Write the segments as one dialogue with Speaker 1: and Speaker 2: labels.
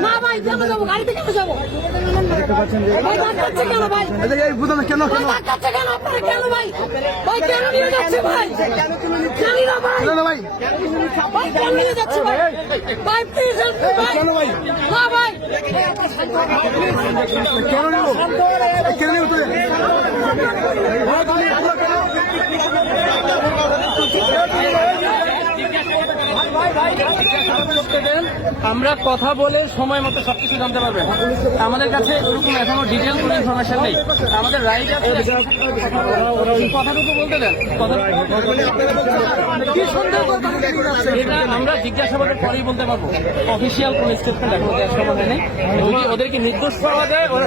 Speaker 1: না ভাই যাব যাব কেন ভাই
Speaker 2: এই বুঝলাম না কেন
Speaker 1: ভাই ধাক্কাচ্ছে কেন আপনারা কেন ভাই ভাই কেন নিয়ে যাচ্ছে ভাই জানি না ভাই
Speaker 2: কেন ভাই
Speaker 1: ভাই কেন নিয়ে যাচ্ছে ভাই ভাই প্লিজ হেল্প মি ভাই
Speaker 2: কেন ভাই?
Speaker 1: না ভাই
Speaker 2: কেন নেব এই কেন নেব তোদের
Speaker 3: আমরা কথা বলে সময় মতো সবকিছু জানতে পারবেন। আমাদের কাছে এরকম এখনও ডিটেল কোনো ইনফরমেশন নেই। আমাদের রাইট আছে। কথাটুকু বলতে দেন? এটা আমরা জিজ্ঞাসাবাদের পরেই বলতে পারব। অফিসিয়াল কোন স্টেটমেন্ট এখনও দেওয়ার সম্বন্ধে নেই যদি ওদেরকে নির্দোষ পাওয়া যায়, ওরা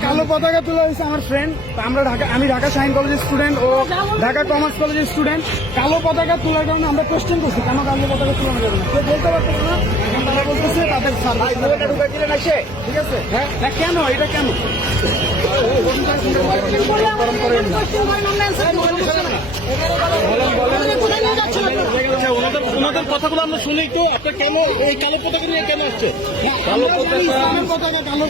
Speaker 2: কালো পতাকা তুলে হয়েছে আমার ফ্রেন্ড আমরা ঢাকা আমি ঢাকা সাইন কলেজের স্টুডেন্ট ও ঢাকা কমার্স কলেজের স্টুডেন্ট কালো পতাকা তোলার কারণে আমরা কোশ্চেন করছি কেন কালো পতাকা তোলানো যাবে না? কেউ বলতে পারতেছে না এখন তারা বলতেছে তাদের ঠিক আছে? হ্যাঁ না, কেন? এটা কেন?
Speaker 1: আমাদের কোশ্চেন করেন আমরা অ্যানসার কোথায় নিয়ে যাচ্ছেন আপনারা
Speaker 4: ওনাদের কথাগুলো আমরা শুনি তো আপনার কেন এই কালো পতাকা নিয়ে কেন আসছে?
Speaker 2: কালো পতাকা কালো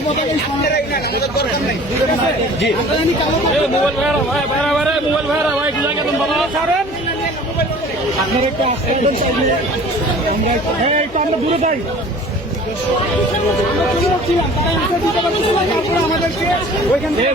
Speaker 2: আপনার একটু আমরা হ্যাঁ দূরে যাই। আমাদেরকে ওইখান থেকে